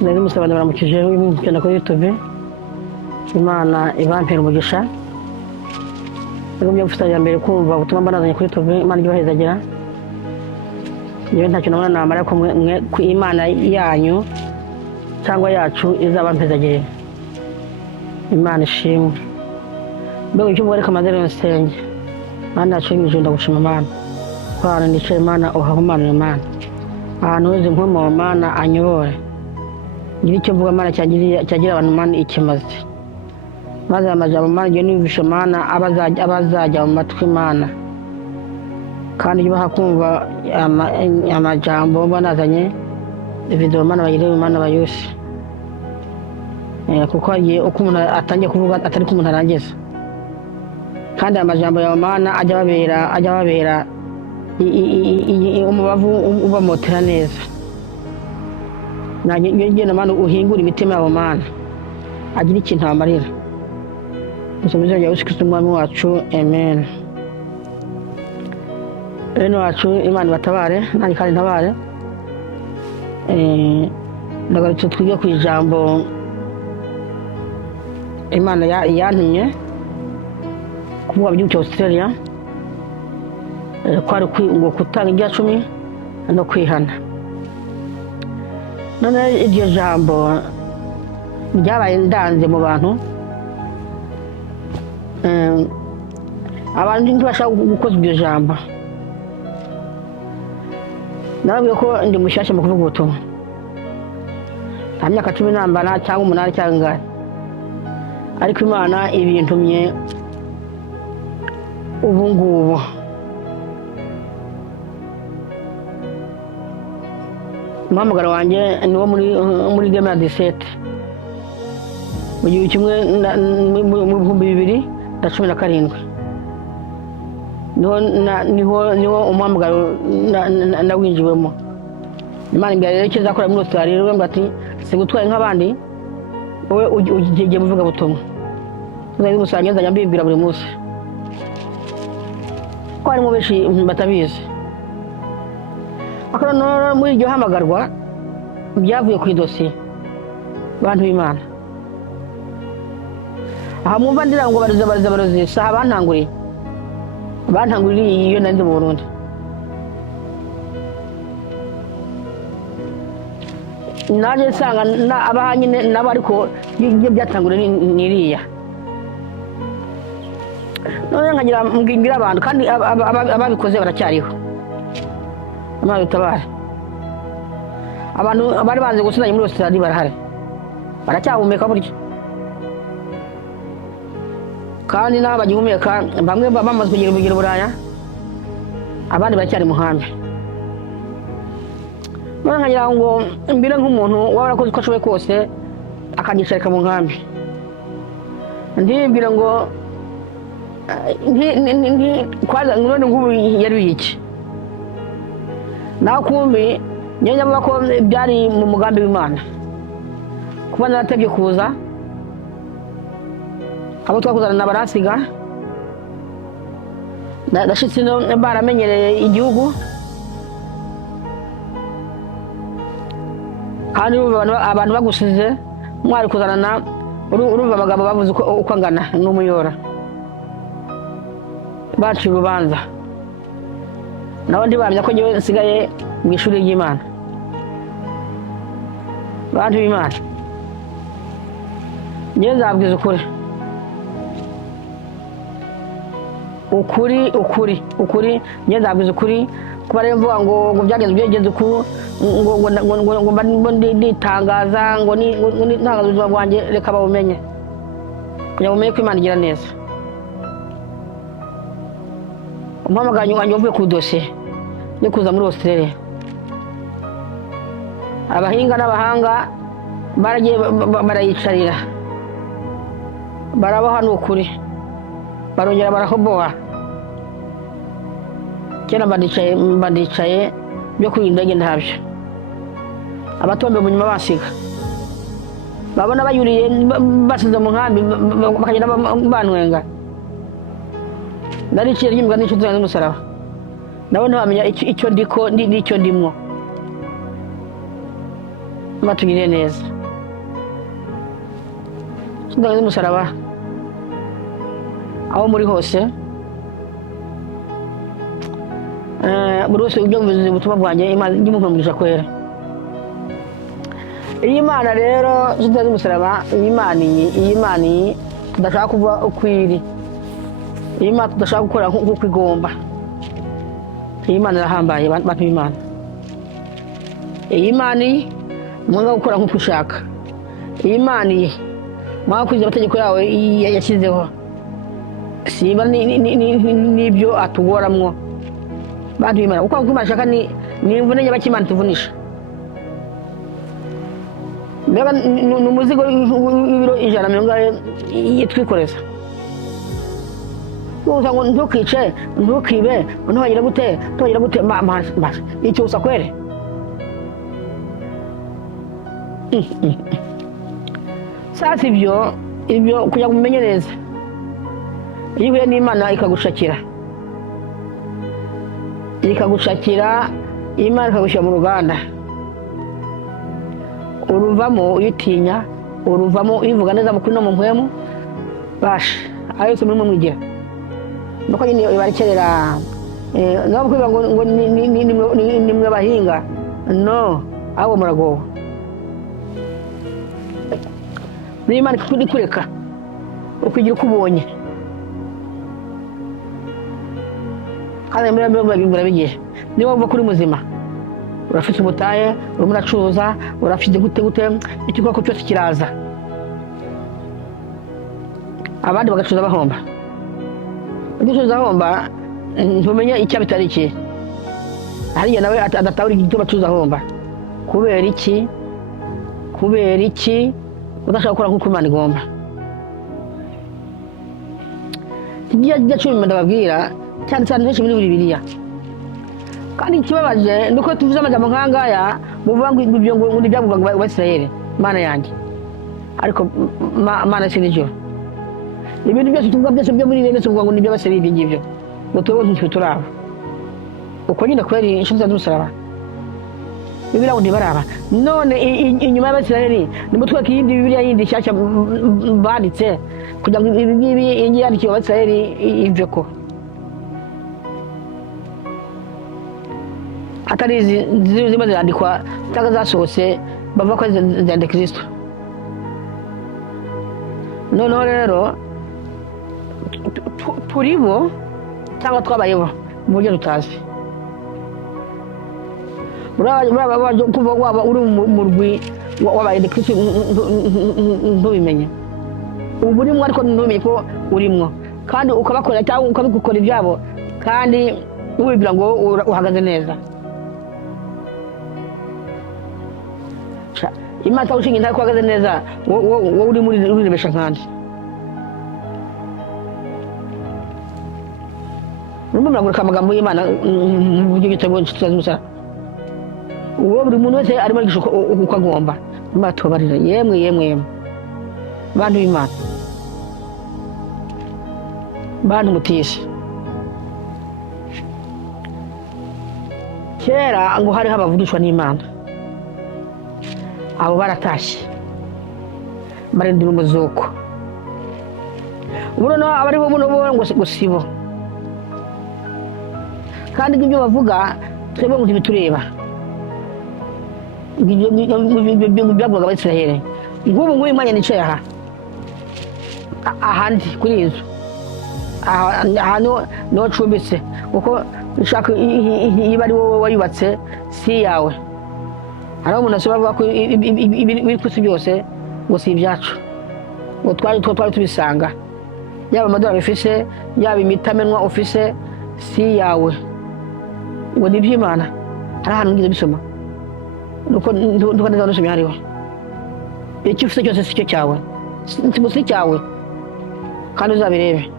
nari musabana baramukije w'imukena kuri YouTube Imana ibampera umugisha ngumye gufatanya mbere kumva ubutumwa mbanazanye kuri YouTube Imana ibahezagira yewe ntacyo nabona namara ko mwe ku Imana yanyu cyangwa yacu izabampezagire Imana ishimwe mbego icyo mugore kamadere nsenge Mana yacu y'imijunda gushima Imana kwara ndice Imana ohahumana Imana ahantu uzi nkomo Mana anyobore ngiri cyo mvuga Mana cyagira abantu Mana ikimaze maze amajambo Mana ngiye nibisha Mana abazajya mu matwi Mana kandi yubaha kumva amajambo banazanye video Mana bayire Mana bayose kuko agiye uko umuntu atangiye kuvuga atari ko umuntu arangiza kandi amajambo ya Mana ajya babera umubavu ubamotera neza nagenda Mana uhingura imitima yabo Mana agira ikintu amarira musomeje ya Yesu Kristo umwami wacu amen Rero wacu Imana batabare nani kandi ntabare ndagarutse twige ku ijambo Imana yantumye kuvuga mu gihugu cya Australia kwari ngo kutanga ibya 10 no kwihana none iryo jambo ryabaye ndanze mu bantu abantu ntibashaka gukoza iryo jambo nabwiye ko ndi mushasha mu kuvuga ubutumwa nta myaka 10 nambara cyangwa 8 cyangwa ngari ariko Imana ibintumye ubu ngubu umuhamagaro wanjye ni wo muri 2017 mu gihe kimwe mu 2017 niho umuhamagaro nawinjiwemo Imana imbere rero kizakora muri Australia rero ngati sigutwaye nk'abandi wowe ugiye muvuga butumwa nari musangeza nyambibwira buri munsi ko ari mu beshi batabizi akora muri iryo hamagarwa byavuye ku idosiye bantu b'Imana aha mwumva ndira ngo bariza saha bantanguriye iyo nandi mu Burundi naje sanga abahanyine nabo ariko byatanguriye niriya none nkagira mbwingira abantu kandi ababikoze baracyariho Imana itabare abantu bari banze gusubira muri Australia barahari baracyahumeka buryo kandi n'abagihumeka bamwe bamaze kugira Buraya abandi baracyari muhambe none nkagira ngo mbire nk'umuntu warakoze uko ashoboye kose akagisharika mu nkambi ndibwira ngo kwaza none ngubu yari iki naho kumbi nyenya avuga ko byari mu mugambi w'Imana kuba naratebye kuza abo twakuzana nabarasiga ndashitse no baramenyereye igihugu kandi abantu bagusize mwari kuzana urumva abagabo bavuze uko angana n'umuyora baciye urubanza naho ndibamya ko ngiye nsigaye mu ishuri ry'Imana bantu b'Imana ngiye nzabwiza ukuri ngiye nzabwiza ukuri kuba rero mvuga ngo byagenze uku ngo nditangaza ngo ntangaza ubuzima bwanjye reka bawumenye kugira ngo umenye ko Imana igira neza umuhamagaro wanjye uvuye ku dosiye yo kuza muri Australia abahinga n'abahanga baragiye barayicarira barabaha n'ukuri barongera barahoboha kera bandicaye byo kwirinda indege ntabyo abatombe mu nyuma basiga babona bayuriye basize mu nkambi bakagenda bantwenga nariciye ry'imbwa n'icyo tuzanye n'umusaraba nabo ntibamenya icyo ndiko n'icyo ndimwo batugiriye neza ndagize umusaraba aho muri hose buri wese ujya mu butumwa bwanjye Imana imuhumuriza kwera. Iyi Mana rero ndagize umusaraba, iyi Mana tudashaka kuva ukwiri, iyi Mana tudashaka gukora nk'uko igomba. Iyi Mana irahambaye bantu b'Imana. Iyi Mana mwanga gukora nk'uko ushaka. Iyi Mana mwanga kwiza amategeko yawe yashyizeho. Siba n'ibyo atugoramwo bantu b'Imana. Uko Imana ashaka ni imvune y'abaki Imana tuvunisha. Mbega ni umuzigo w'ibiro 100 yitwikoreza. Uza ngo ntukice, ntukibe, ntuhagira gute icyo usa kwere. Sasa ibyo kugira umenye neza. Iyo uhuye n'Imana ikagushakira, Imana ikagushyira mu ruganda, uruvamo uyitinya, uruvamo uyivuga neza mu kuri no mu mpwemu basha ayo yose muri mwigira. Nuko nyine ibarekerera nabo kwiba ngo ni mwe bahinga no abo muragowe. N'Imana ikureka ukugira uko ubonye kandi murabigiye. Niba wumva kuri muzima urafite umutaye, urimo uracuruza, urafite gute ikikoko cyose kiraza, abandi bagacuruza bahomba. Ugicuruza ahomba ntumenye icyo bitari iki. Hariya nawe adatahura igituma acuruza ahomba. Kubera iki udashaka gukora nk'uko Imana igomba. Kijya cyuma ndababwira cyane henshi muri Bibiliya. Kandi ikibabaje nuko tuvuze amajambo nk'angaya muvuga ngo ibyo ngo byavugwaga Abisirayeli Mana yanjye, ariko Mana sinijyo. Ibintu byose tuvuga byose byo muri Rero tuvuga ngo ni by'Abisirayeli ngibyo ngo tuwe ntituraba. Uko nyine kweri inshuti z'umusaraba Bibiliya ngo ntibaraba. None inyuma y'Abisirayeli nimutweke iyindi Bibiliya yindi nshyashya banditse kugira ngo ibi yandikiwe Abisirayeli ivyo ko atari zima zirandikwa cyangwa zasohotse bava ko zandika Kristo. Noneho rero turi bo cyangwa twabayeho mu buryo tutazi. Kuva waba uri mu rwi wabaye Kristo ntubimenye. Ubu urimo ariko ntumenye ko urimo, kandi ukabakorera cyangwa ukabikora ibyabo kandi wibwira ngo uhagaze neza. Imana ushinga intare ko uhagaze neza, wowe uri muri urebesha nkandi. Muragurika amagambo y'Imana mu buryo gitabo cy'umusaraba. Uwo buri muntu wese arimo agishuka uko agomba. Imana tubabarira yemwe bantu b'Imana, bantu mutisha. Kera ngo hari habavugishwa n'Imana, abo baratashye barindira umuzuko. Ubu noneho abari bo ngo sibo, kandi ibyo bavuga twebwe ngo ntibitureba. Byagwaga Abisirayeli. Ngubu Imana nicaye ahandi kuri inzu aha niho cumbitse, kuko ushaka iba ari wowe wayubatse si yawe. Hariho umuntu ashobora kuvuga ko ibiri ku isi byose ngo si ibyacu, ngo twari tubisanga, yaba amadolari ufise, yaba imitamenwa ufise si yawe, ngo ni iby'Imana. Hari ahantu ngize bisoma nuko neza nusomye hariho icyo ufise cyose si cyo cyawe, si cyawe, kandi uzabirebe.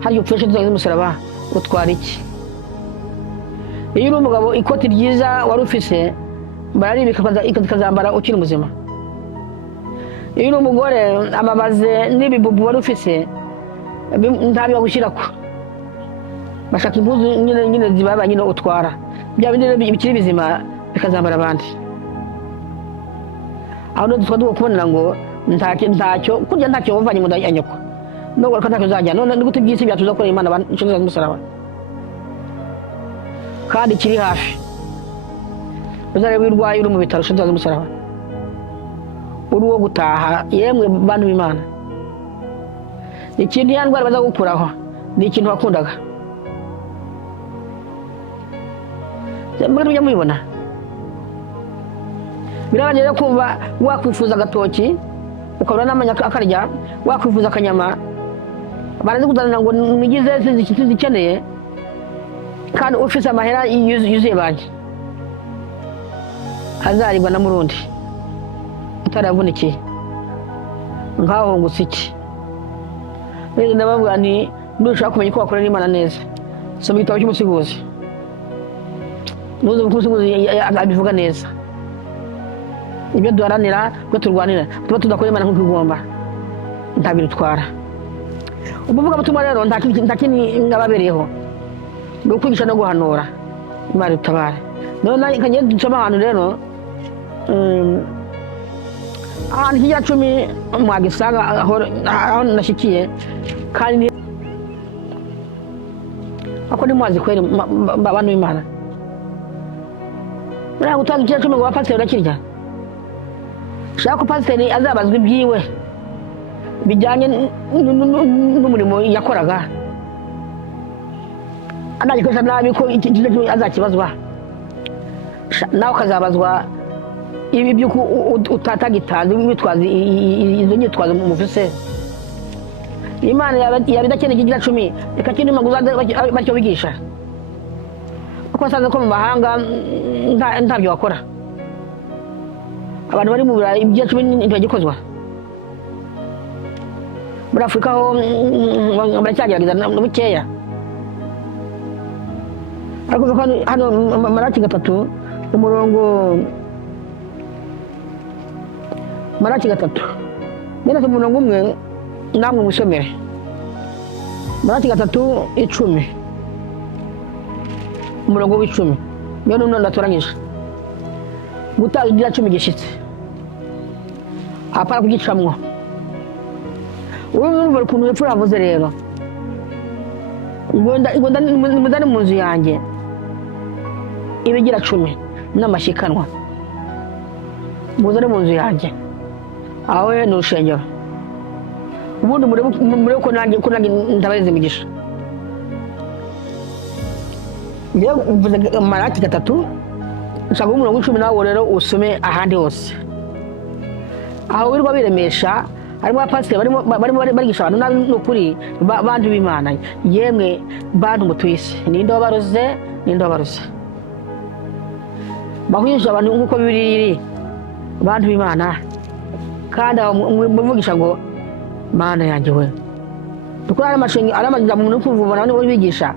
Hari upfushe tuzagize umusaraba utwara iki? Iyo uri umugabo ikoti ryiza wari ufise bararibika ikazambara ukiri muzima. Iyo uri umugore amabaze n'ibibubu wari ufise ntabi bagushyirako, bashaka impuzu nyine zibaba nyine utwara, bya bindi bikiri bizima bikazambara abandi. aho twari kubonera ngo ntacyo kurya ntacyo wavanye mu nda ya nyoko no garuka ntacyo uzajya none ni gute byisi byatuza ko Imana inshuti z'umusaraba kandi kiri hafi uzareba urwaye uri mu bitaro inshuti z'umusaraba uri wo gutaha yemwe bantu b'Imana ikintu ya ndwara baza gukuraho ni ikintu wakundaga mbere bijya mubibona birabagiye kumva wakwifuza agatoki ukabura n'amanya akarya wakwifuza akanyama barazi kuzanira ngo nigize zikeneye kandi ufise amahera yuzuye banki azaribwa na murundi utarabunikiye ngaho ngutse iki rero ndababwira nti ndushaka kumenya ko wakorera Imana neza soma igitabo cy'umusigozi nuzo umusigozi abivuga neza ibyo duharanira ko turwanira tuba tudakora Imana nk'uko igomba ntabirutwara ubuvuga butumwa rero ntakini ngababereyeho ni ukwigisha no guhanura Imana itabare none kanye ducama ahantu rero ahantu hirya 10 mwagisanga aho nashikiye kandi ako ni mwazi kweli abantu b'Imana mura gutanga hirya 10 ngo bapasiteri bakirya shaka pasiteri azabazwa ibyiwe bijyanye n'umurimo yakoraga anagikoresha nabi ko ikintu azakibazwa nawe ukazabazwa ibi by'uko utatagitanze witwaza izo nyitwazo mufise Imana yabidakeneye igira 10 reka kindi maguza bacyo bigisha uko asanze ko mu mahanga ntabyo wakora abantu bari mu Burayi igira 10 ntibagikozwa muri Afurika ho baracyagerageza n'ubukeya ariko hano Maraki 3 umurongo Maraki 3 nene umurongo umwe namwe musomere Maraki 3:10 umurongo w'10 niyo none ndatoranyije gutanga igira 10 gishitse apara kugicamwo urumva ukuntu hepfo yavuze rero igonda mudani mu nzu yanjye ibigira 10 n'amashikanwa muzane mu nzu yanjye aho ni urushengero ubundi murebe ko nanjye ndabareze imigisha ngiye mvuze Maraki 3 nshaka umurongo w'10 nawo rero usome ahandi hose aho wirwa biremesha harimo abapasiteri barimo barigisha abantu nabi n'ukuri bantu b'Imana yemwe bantu mutwise ninde wabaroze bahuyije abantu nk'uko bibiri bantu b'Imana kandi muvugisha ngo Mana yanjye we dukora amashinga aramagira mu kuvubana n'abo bigisha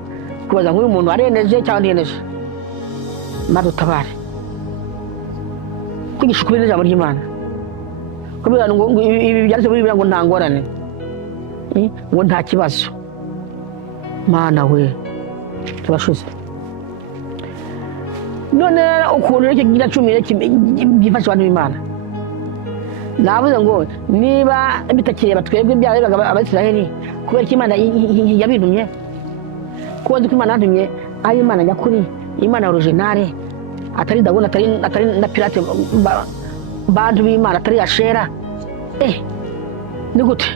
kubaza nk'uyu muntu areneje cyangwa ndiyeneje madutabare kwigisha kubira ijambo ry'Imana kubira ngo ibi byaretse bibira ngo ntangorane ngo nta kibazo Mana we tubashuze none ukuntu reke gira 10 byifasha abantu b'Imana navuze ngo niba bitakiriye batwebwe byabaga Abisiraheli kubera ko Imana yabintumye kuko Imana yantumye ari Imana nyakuri Imana originale atari Dagoni atari na pirate bantu b'Imana atari Ashera ni gute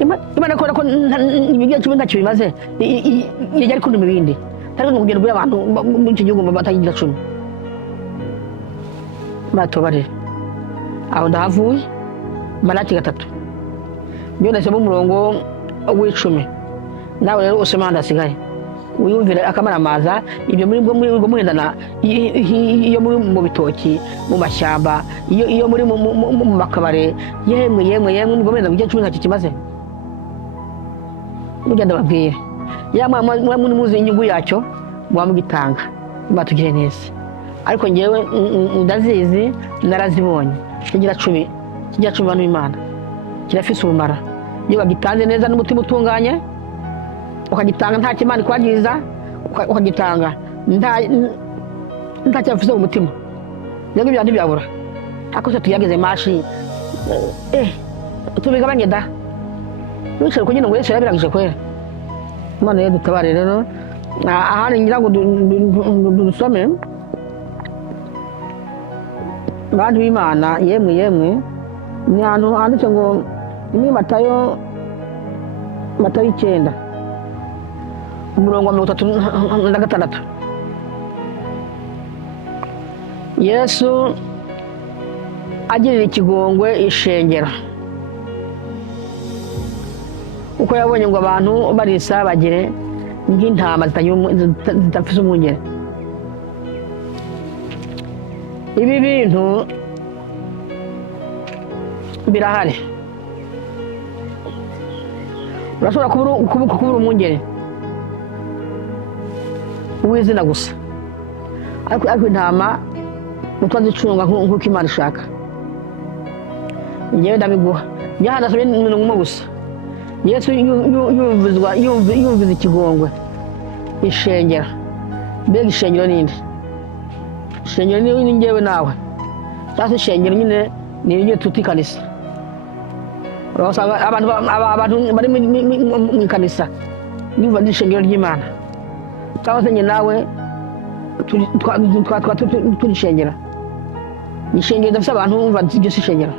Imana ko ibigiye 10 ntacyo bimaze yari kunduma ibindi tari ngo kugenda abantu mu iki gihugu batagira 10 batobare aho ndahavuye Maraki 3 byo nasema umurongo w'10 nawe rero usoma ndasigaye uyumvira akamaramaza ibyo muri muhendana iyo muri mu bitoki mu mashyamba iyo muri mu makabare yemwe mugomeza mu gihe 10 ntacyo kimaze mugenda babwire yamwe muzi inyungu yacyo mwamugitanga batugire neza ariko ngewe ndazizi narazibonye kigira 10 abantu b'Imana kirafise umumara iyo bagitanze neza n'umutima utunganye ukagitanga nta kimana kwagiza ukagitanga nta cyafise mu mutima rero ibyo byabura ako se tuyageze mashi tubigabanye da wicaye kugira ngo Yesu yarabirangije kwera Imana ye dutabare rero ahari ngira ngo dusome bantu b'Imana yemwe ni ahantu handitse ngo ni Matayo 9 umurongo wa 36 Yesu agirira ikigongwe ishengero uko yabonye ngo abantu barisabagire nk'intama zidafise umwungere. Ibi bintu birahari, urashobora kubura umwungere w'izina gusa, ariko intama utazicunga nk'uko Imana ishaka. Njyewe ndabiguha, njye hano nasomye umuntu umwe gusa. Yesu yumviza ikigongwe ishengero. Mbega ishengero ninde? Ishengero ni njyewe nawe. Cyangwa ishengero nyine ni iryo tuti kanisa. Urasanga abantu bari mu ikanisa niba ari ishengero ry'Imana. Cyangwa se njye nawe turi ishengero. Ishengero dafite abantu bumva iryo si ishengero.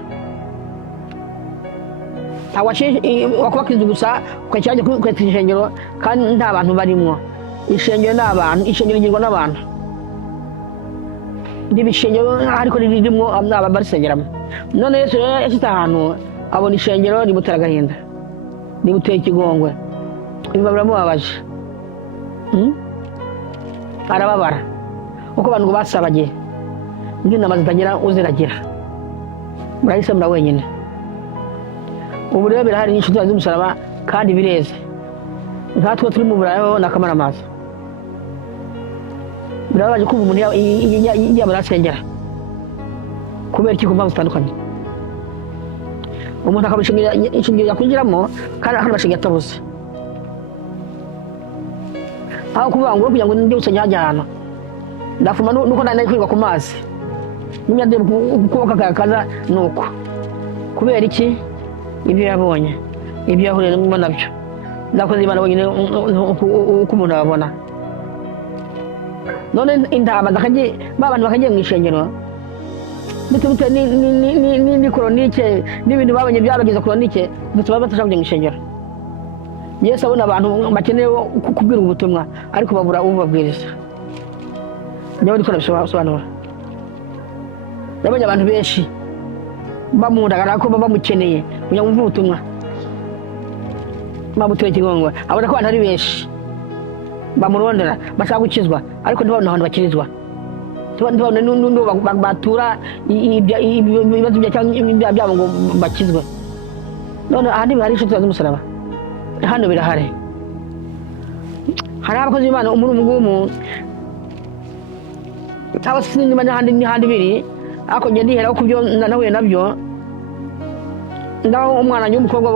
Wakubaka inzu gusa ukajya kwita ishengero kandi nta bantu barimo. Ishengero ni abantu, ishengero rigirwa n'abantu. Ndiba ishengero ariko ririmo barisengeramo. None Yesu rero yashyize ahantu abona ishengero rimutera agahinda, rimutera ikigongwe, biba biramubabaje. Arababara uko abantu basabagiye nk'intama zitagira uziragira. Murayisemura wenyine. Ubu rero birahari n'inshuti z'umusaraba kandi bireze. Nkatwe turi mu burayo n'akamaramaza. Birabaje kumva umuntu yabura asengera kubera iki, ku mpamvu zitandukanye. Umuntu akabishingira ishingiro yakwinjiramo kandi akabashingira atabuze. Aho kuvuga ngo kugira ngo ndi usenya hajya ahantu ndafuma nuko nari kwiga ku mazi n'imyande kubaka kaza nuko kubera iki ibyo yabonye ibyo yahuriyemo nabyo ndakoze Imana wenyine uko umuntu ababona. None intama abantu bakagiye mu ishengero bite ni koronike n'ibintu babonye byabageza koronike bituma batashaka mu ishengero. Yesu abona abantu bakeneye kubwira ubutumwa ariko babura ubabwiriza. Nyawe ndiko nabisobanura. Yabonye abantu benshi bamundagara ko bamukeneye kugira ngo ubutumwa babutera ikigongwe. Abona ko abantu ari benshi bamurondera bashaka gukizwa ariko ntibabona ahantu bakirizwa. Ntibabona n'undi batura ibibazo byabo ngo bakizwe. None ahandi hari inshuti z'umusaraba, hano birahari. Hari abakozi b'Imana umurumu cyangwa se n'ahandi biri, ariko njye ndihera ku byo nahuye nabyo. Ndaho umwana w'umukobwa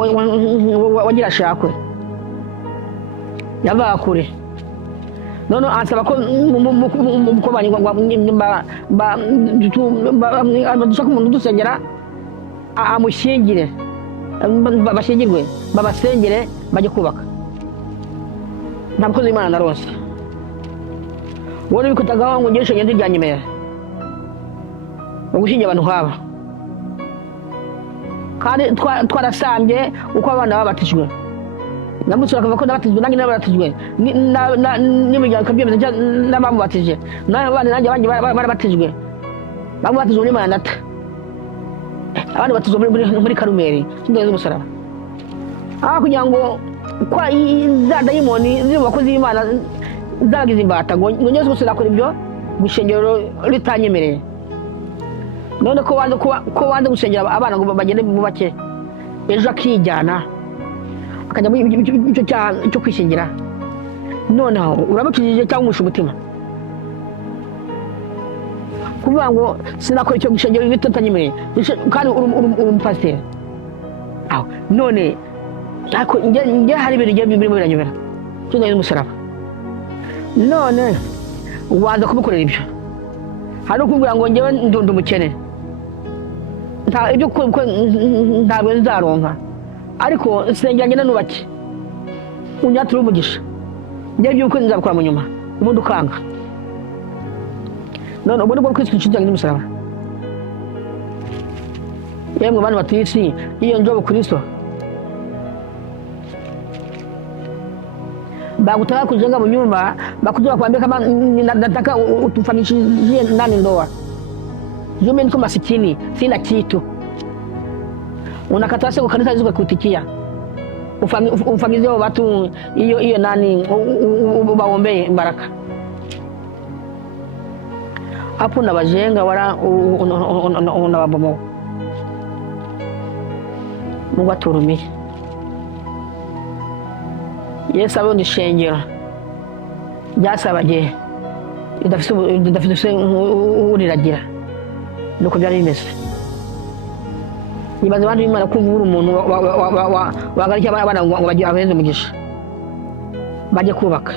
wagira ashakwe yavaga kure, none ansaba ko umukobwa dushaka umuntu udusengera amushyingire, bashyingirwe babasengere bajye kubaka. Nta mukozi w'Imana narose ubona bikutagaho ngo ngire ishengero rya Nyemera ugushingira abantu nk'aba, kandi twarasambye uko abana babatijwe. Namusura akavuga ko nabatijwe nanjye nabatijwe n'imiryango ikabyemeza n'abamubatije. N'abandi nanjye barabatijwe, bamubatijwe muri Maranatha, abandi batizwe muri Karumeli n'indoro z'umusaraba. Aho kugira ngo kwa za dayimoni ziri mu bakozi b'Imana zagize imbata ngo Yesu gusa nakora ibyo gushengero ritanyemereye. None ko wanze gusengera abana ngo bagende mu bake, ejo akijyana akajya mu icyo cyaha cyo kwishingira. Noneho urabakijije cyangwa umusha umutima kuvuga ngo sinakora icyo gushengero ritanyemereye kandi uri umupasiteri. Aho none ariko njye hari ibintu birimo biranyobera cyangwa n'umusaraba. None waza kumukorera ibyo hari ukubwira ngo ngewe ndi umukene nta ibyo ntabwo nzaronka ariko nsengera ngenda nubake unyatura umugisha ngewe by'uko nzabikora mu nyuma ubundi ukanga none ubundi bwo kwitwa inshuti yanjye n'umusaraba yemwe bantu batuye isi iyo njobo Kristo bakutaka kujenga nyumba bakuja kuambia kama nataka utufanishie nani ndoa mimi niko masikini sina kitu unakataa kwa kanisa hizo kutikia ufangizie watu hiyo nani ubaombee baraka hapo na bajenga wala unawabomoa Mungu aturumie Yesu abo nishengero byasabaje idafite uriragira nuko byari bimeze nibaze abantu b'Imana kumvura umuntu wagarika abana ngo bagiye abeze umugisha baje kubaka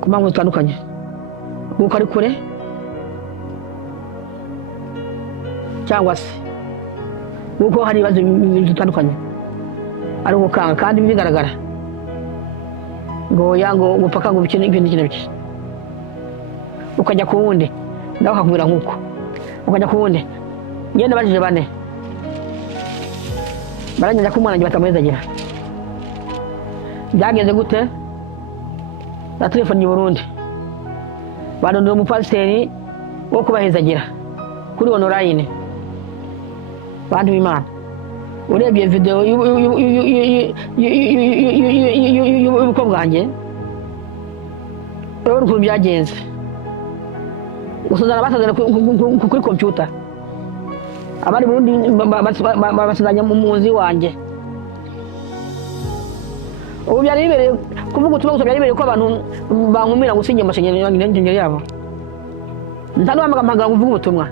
ku mpamvu zitandukanye kuko ari kure cyangwa se kuko hari ibibazo bitandukanye ari gukanga kandi bigaragara ngo yango gupaka ngo bikene ibintu bike ukajya ku wundi nawe akakubwira nkuko ukajya ku wundi ngenda bajije bane baragenda ku mwana ngi batamuhezagira byageze gute na telefone y'u Burundi barondera umupasiteri wo kubahezagira kuri online bantu b'Imana urebye video y'uko bwanjye rero uko byagenze usuzana basazana kuri computer abari Burundi basazanya mu muzi wanjye ubu byari bibereye kuvuga utuba byari bibereye ko abantu bankumira gusinya amashanyarazi n'ingengeri yabo ntanwamaga kuvuga ubutumwa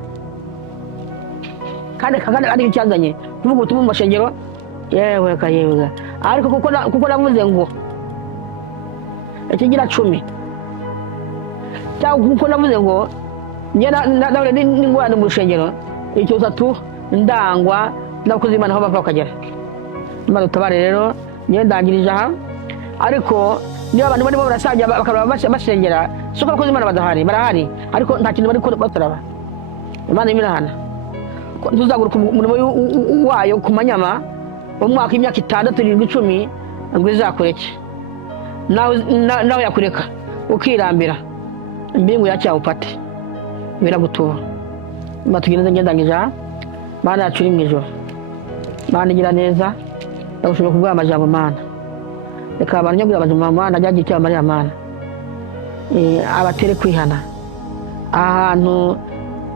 kandi ari icyazanye kuvuga ubutumwa mu mashengero yewe kayewe ariko kuko navuze ngo ikigira 10 cyangwa kuko navuze ngo nawe n'ingorane mu rushengero icyo zatu ndangwa nakoze Imana aho bava bakagera Imana utabare rero niyo ndangirije aha ariko niba abantu barimo barasajya bakaba basengera soko bakoze Imana barahari ariko nta kintu bari bataraba Imana imirahana tuzaguruka umurimo wayo ku manyama umwaka imyaka 6 7 10 ngo izakureke nawe yakureka ukirambira imbingu yacyawupate biragutura matugenze ngendangije Mana yacu iri mu ijoro Mana igira neza ndagushobora kubwa amajambo Mana reka abantu nyabwira abajama Mana ajyagiye cya Mariya Mana abatere kwihana ahantu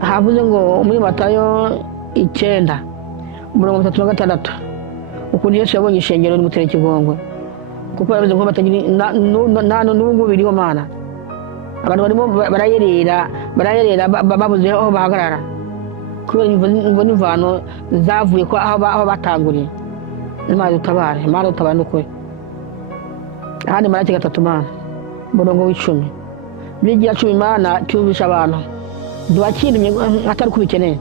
havuze ngo muri Matayo 9:36 ukuntu Yesu yabonye ishengero n'umutera ikigongwe kuko yavuze ngo batagira n'ubwo biriho Mana abantu barimo barayerera babuze aho bahagarara kubera imvo n'imvano zavuye ko aho batanguriye Imana utabare n'ukuri ahandi Maraki 3 Mana murongo w'10 bigira 10 Mana cyubisha abantu duakindumye atari kubikeneye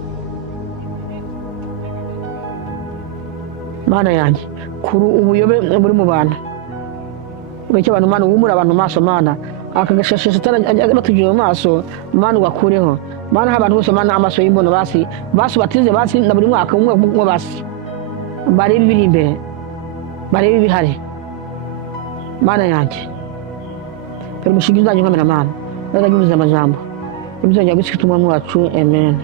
Mana yanjye kuri ubuyobe muri mu bantu ureke abantu Mana umura abantu maso Mana akagashashesha batugire maso Mana ugakureho Mana abantu bose Mana amaso y'imbono basi batize basi na buri mwaka umwe basi barebe biri imbere barebe bihari Mana yanjye pero mushigiza nyo kamera Mana ndagibuza amajambo ibizongera gushika tumwe wacu amen.